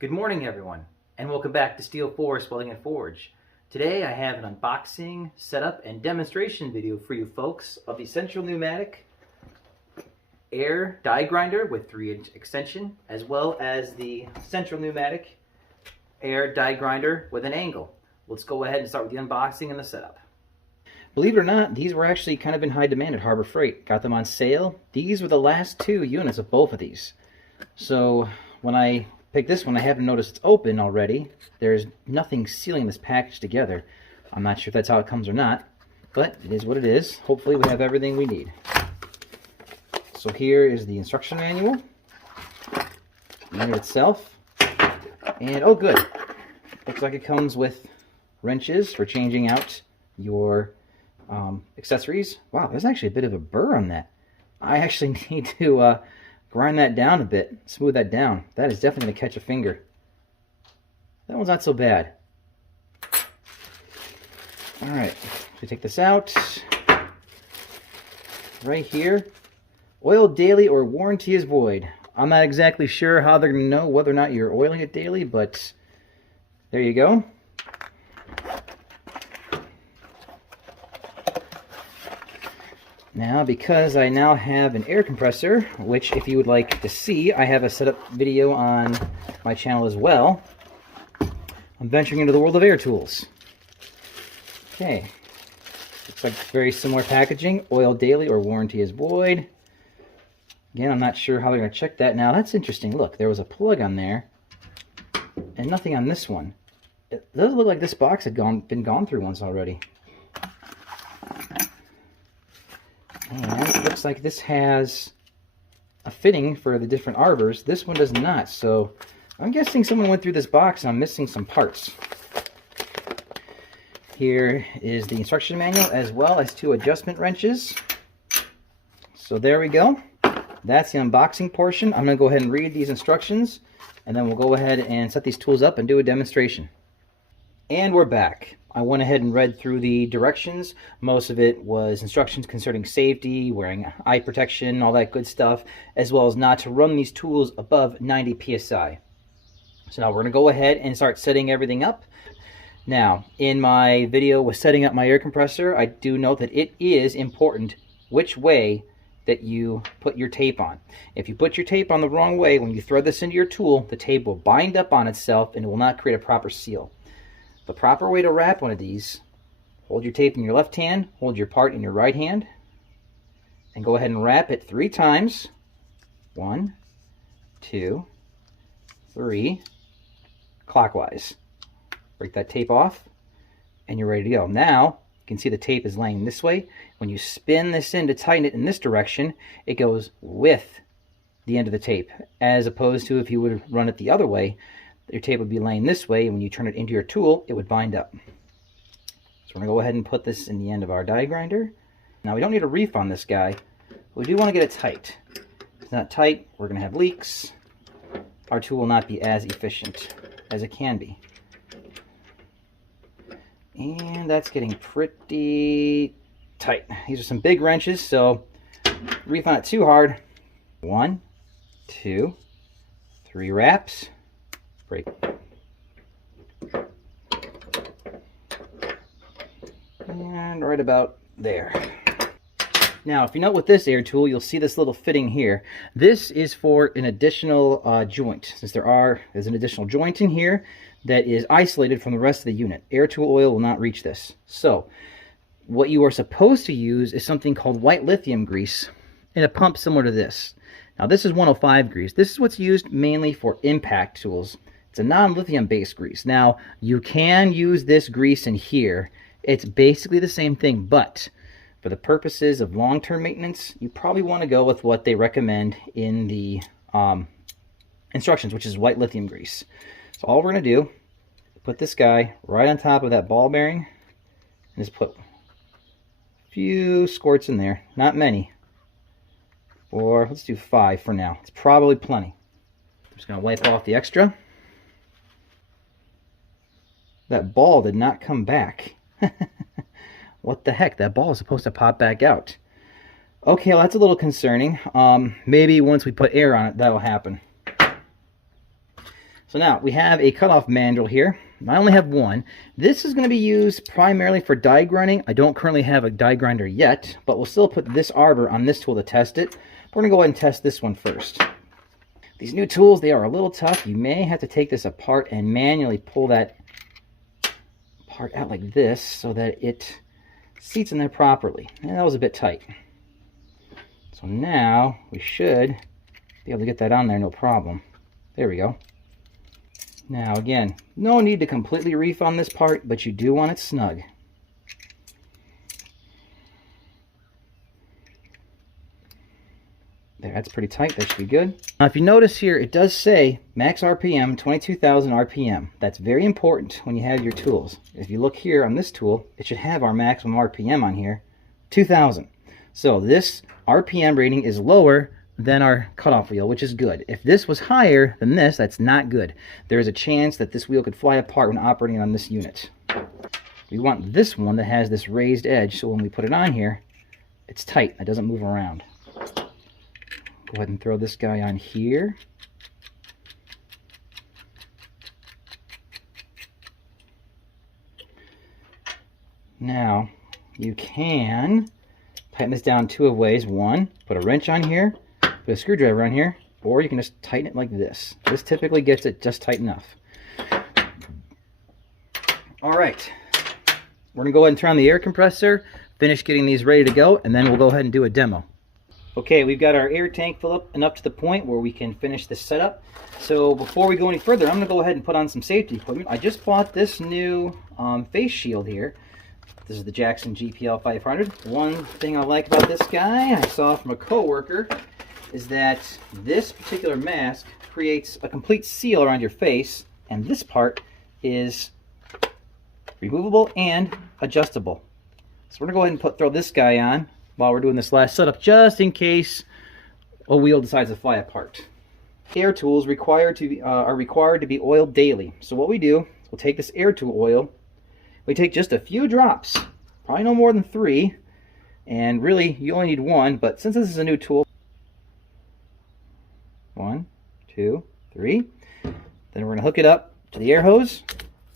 Good morning, everyone, and welcome back to Steel Force Welding and Forge. Today I have an unboxing, setup, and demonstration video for you folks of the Central Pneumatic Air Diagrander with 3-inch extension, as well as the Central Pneumatic Air Diagrander with an angle. Let's go ahead and start with the unboxing and the setup. Believe it or not, these were actually kind of in high demand at Harbor Freight. Got them on sale. These were the last 2 units of both of these. So when I picked this one, I haven't noticed it's open already. There's nothing sealing this package together. I'm not sure if that's how it comes or not, but it is what it is. Hopefully we have everything we need. So here is the instruction manual, the unit itself, and oh good, looks like it comes with wrenches for changing out your accessories. Wow, there's actually a bit of a burr on that. I actually need to grind that down a bit, smooth that down. That is definitely going to catch a finger. That one's not so bad. Alright, so take this out. Right here, oil daily or warranty is void. I'm not exactly sure how they're going to know whether or not you're oiling it daily, but there you go. Now, because I now have an air compressor, which if you would like to see, I have a setup video on my channel as well. I'm venturing into the world of air tools. Okay, looks like very similar packaging. Oil daily or warranty is void. Again, I'm not sure how they're going to check that. Now, that's interesting. Look, there was a plug on there and nothing on this one. It does look like this box had been gone through once already. And it looks like this has a fitting for the different arbors. This one does not, so I'm guessing someone went through this box and I'm missing some parts. Here is the instruction manual as well as 2 adjustment wrenches. So there we go. That's the unboxing portion. I'm going to go ahead and read these instructions, and then we'll go ahead and set these tools up and do a demonstration. And we're back. I went ahead and read through the directions. Most of it was instructions concerning safety, wearing eye protection, all that good stuff, as well as not to run these tools above 90 psi. So now we're going to go ahead and start setting everything up. Now, in my video with setting up my air compressor, I do note that it is important which way that you put your tape on. If you put your tape on the wrong way, when you thread this into your tool, the tape will bind up on itself and it will not create a proper seal. The proper way to wrap one of these, hold your tape in your left hand, hold your part in your right hand, and go ahead and wrap it 3 times. 1, 2, 3, clockwise. Break that tape off, and you're ready to go. Now, you can see the tape is laying this way. When you spin this in to tighten it in this direction, it goes with the end of the tape, as opposed to if you would run it the other way, your tape would be laying this way, and when you turn it into your tool, it would bind up. So we're going to go ahead and put this in the end of our diagrander. Now, we don't need a reef on this guy, but we do want to get it tight. If it's not tight, we're going to have leaks. Our tool will not be as efficient as it can be. And that's getting pretty tight. These are some big wrenches, so reef on it too hard. 1, 2, 3 wraps. Break. And right about there. Now, if you note with this air tool, you'll see this little fitting here. This is for an additional joint, since there's an additional joint in here that is isolated from the rest of the unit. Air tool oil will not reach this. So, what you are supposed to use is something called white lithium grease in a pump similar to this. Now, this is 105 grease. This is what's used mainly for impact tools. It's a non-lithium based grease. Now, you can use this grease in here. It's basically the same thing, but for the purposes of long-term maintenance, you probably want to go with what they recommend in the instructions, which is white lithium grease. So all we're going to do, put this guy right on top of that ball bearing, and just put a few squirts in there. Not many. Or let's do 5 for now. It's probably plenty. I'm just going to wipe off the extra. That ball did not come back. What the heck? That ball is supposed to pop back out. Okay, well, that's a little concerning. Maybe once we put air on it, that'll happen. So now we have a cutoff mandrel here. I only have one. This is going to be used primarily for die grinding. I don't currently have a die grinder yet, but we'll still put this arbor on this tool to test it. We're going to go ahead and test this one first. These new tools, they are a little tough. You may have to take this apart and manually pull that part out like this so that it seats in there properly. And that was a bit tight. So now we should be able to get that on there no problem. There we go. Now again, no need to completely reef on this part, but you do want it snug. There, that's pretty tight. That should be good. Now if you notice here, it does say max RPM 22,000 RPM. That's very important when you have your tools. If you look here on this tool, it should have our maximum RPM on here, 2,000. So this RPM rating is lower than our cutoff wheel, which is good. If this was higher than this, that's not good. There is a chance that this wheel could fly apart when operating on this unit. We want this one that has this raised edge, so when we put it on here, it's tight. It doesn't move around. Go ahead and throw this guy on here. Now, you can tighten this down two ways. One, put a wrench on here, put a screwdriver on here, or you can just tighten it like this. This typically gets it just tight enough. All right, we're gonna go ahead and turn on the air compressor, finish getting these ready to go, and then we'll go ahead and do a demo. Okay, we've got our air tank filled up and up to the point where we can finish this setup. So before we go any further, I'm gonna go ahead and put on some safety equipment. I just bought this new face shield here. This is the Jackson GPL 500. One thing I like about this guy, I saw from a coworker, is that this particular mask creates a complete seal around your face, and this part is removable and adjustable. So we're gonna go ahead and throw this guy on while we're doing this last setup, just in case a wheel decides to fly apart. Air tools are required to be oiled daily. So what we do, we'll take this air tool oil, we take just a few drops, probably no more than 3, and really you only need 1, but since this is a new tool, 1, 2, 3, then we're going to hook it up to the air hose,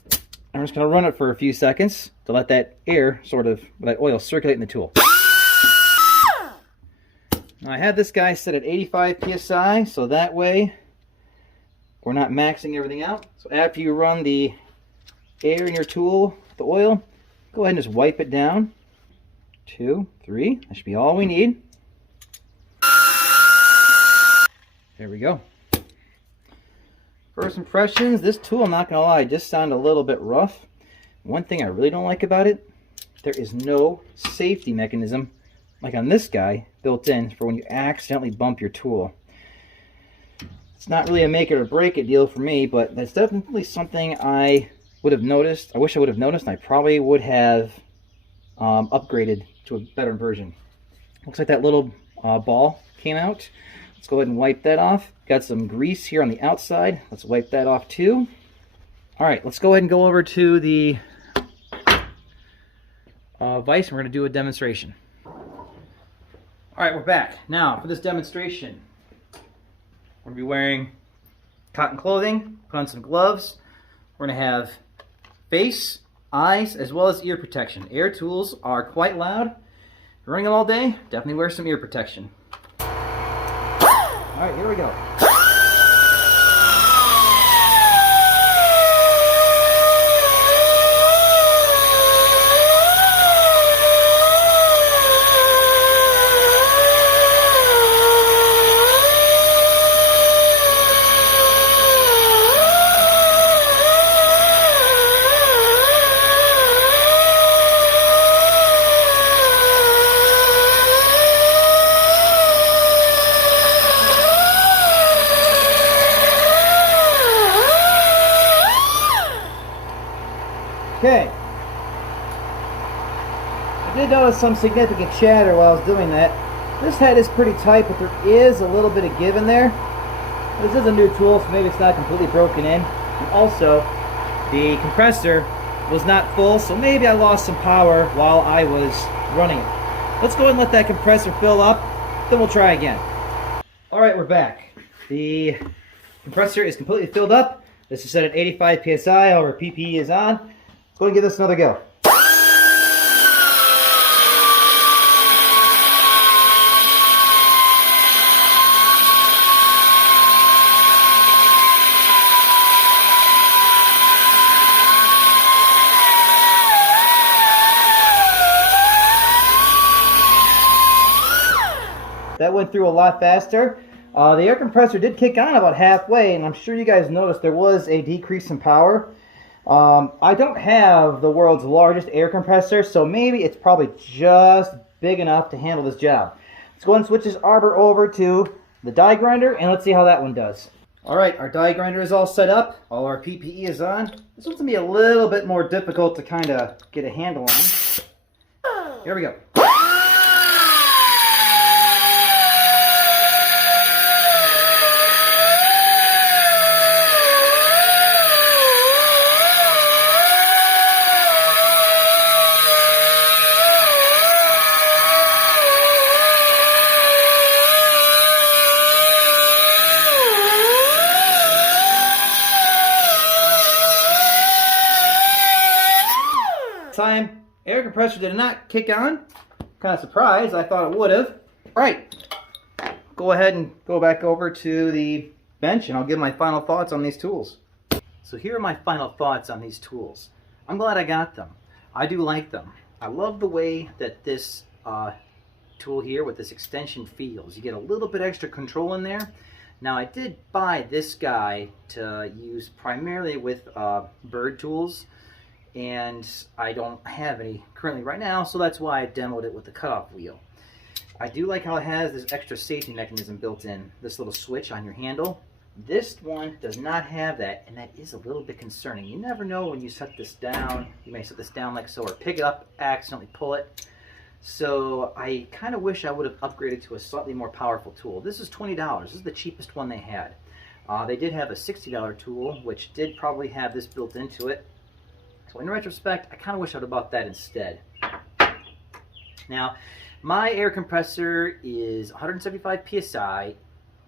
and we're just going to run it for a few seconds to let that air that oil circulate in the tool. Now I have this guy set at 85 psi, so that way we're not maxing everything out. So after you run the air in your tool, the oil, go ahead and just wipe it down. 2, 3, that should be all we need. There we go. First impressions, this tool, I'm not gonna lie, just sounded a little bit rough. One thing I really don't like about it, there is no safety mechanism like on this guy built in for when you accidentally bump your tool. It's not really a make it or break it deal for me, but that's definitely something I would have noticed. I wish I would have noticed, and I probably would have upgraded to a better version. Looks like that little ball came out. Let's go ahead and wipe that off. Got some grease here on the outside. Let's wipe that off too. All right, let's go ahead and go over to the vise, and we're going to do a demonstration. All right, we're back. Now, for this demonstration, we're going to be wearing cotton clothing, put on some gloves. We're going to have face, eyes, as well as ear protection. Air tools are quite loud. If you're running them all day, definitely wear some ear protection. All right, here we go. Okay. I did notice some significant chatter while I was doing that. This head is pretty tight, but there is a little bit of give in there. This is a new tool, so maybe it's not completely broken in. And also, the compressor was not full, so maybe I lost some power while I was running it. Let's go ahead and let that compressor fill up, then we'll try again. Alright, we're back. The compressor is completely filled up. This is set at 85 psi. Our PPE is on. Let's go and give this another go. That went through a lot faster. The air compressor did kick on about halfway, and I'm sure you guys noticed there was a decrease in power. I don't have the world's largest air compressor, so maybe it's probably just big enough to handle this job. Let's go ahead and switch this arbor over to the diagrander, and let's see how that one does. Alright, our diagrander is all set up. All our PPE is on. This one's going to be a little bit more difficult to kind of get a handle on. Here we go. Time air compressor did not kick on. Kind of surprised. I thought it would have. All right, go ahead and go back over to the bench and I'll give my final thoughts on these tools. So here are my final thoughts on these tools. I'm glad I got them. I do like them. I love the way that this tool here with this extension feels. You get a little bit extra control in there. Now I did buy this guy to use primarily with bird tools, and I don't have any currently right now, so that's why I demoed it with the cutoff wheel. I do like how it has this extra safety mechanism built in, this little switch on your handle. This one does not have that, and that is a little bit concerning. You never know when you set this down. You may set this down like so, or pick it up, accidentally pull it. So I kind of wish I would have upgraded to a slightly more powerful tool. This is $20. This is the cheapest one they had. They did have a $60 tool, which did probably have this built into it. So in retrospect, I kind of wish I would have bought that instead. Now, my air compressor is 175 psi,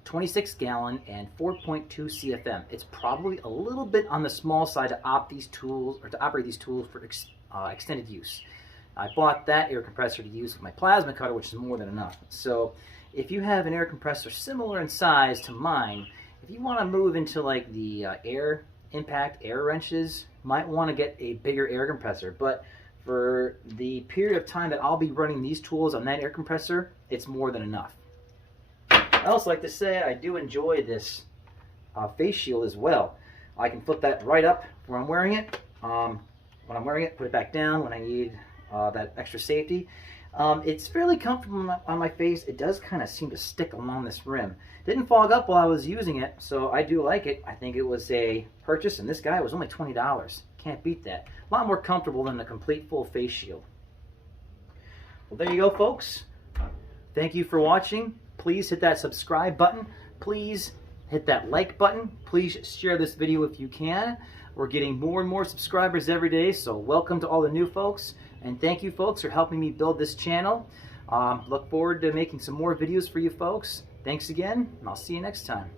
26 gallon, and 4.2 CFM. It's probably a little bit on the small side to operate these tools for extended use. I bought that air compressor to use with my plasma cutter, which is more than enough. So if you have an air compressor similar in size to mine, if you want to move into like the air wrenches, might want to get a bigger air compressor, but for the period of time that I'll be running these tools on that air compressor, it's more than enough. I also like to say I do enjoy this face shield as well. I can flip that right up where I'm wearing it. When I'm wearing it, put it back down when I need that extra safety. It's fairly comfortable on my face. It does kind of seem to stick along this rim. Didn't fog up while I was using it, so I do like it. I think it was a purchase, and this guy was only $20. Can't beat that. A lot more comfortable than the complete full face shield. Well, there you go, folks. Thank you for watching. Please hit that subscribe button. Please hit that like button. Please share this video if you can. We're getting more and more subscribers every day, so welcome to all the new folks. And thank you, folks, for helping me build this channel. Look forward to making some more videos for you folks. Thanks again, and I'll see you next time.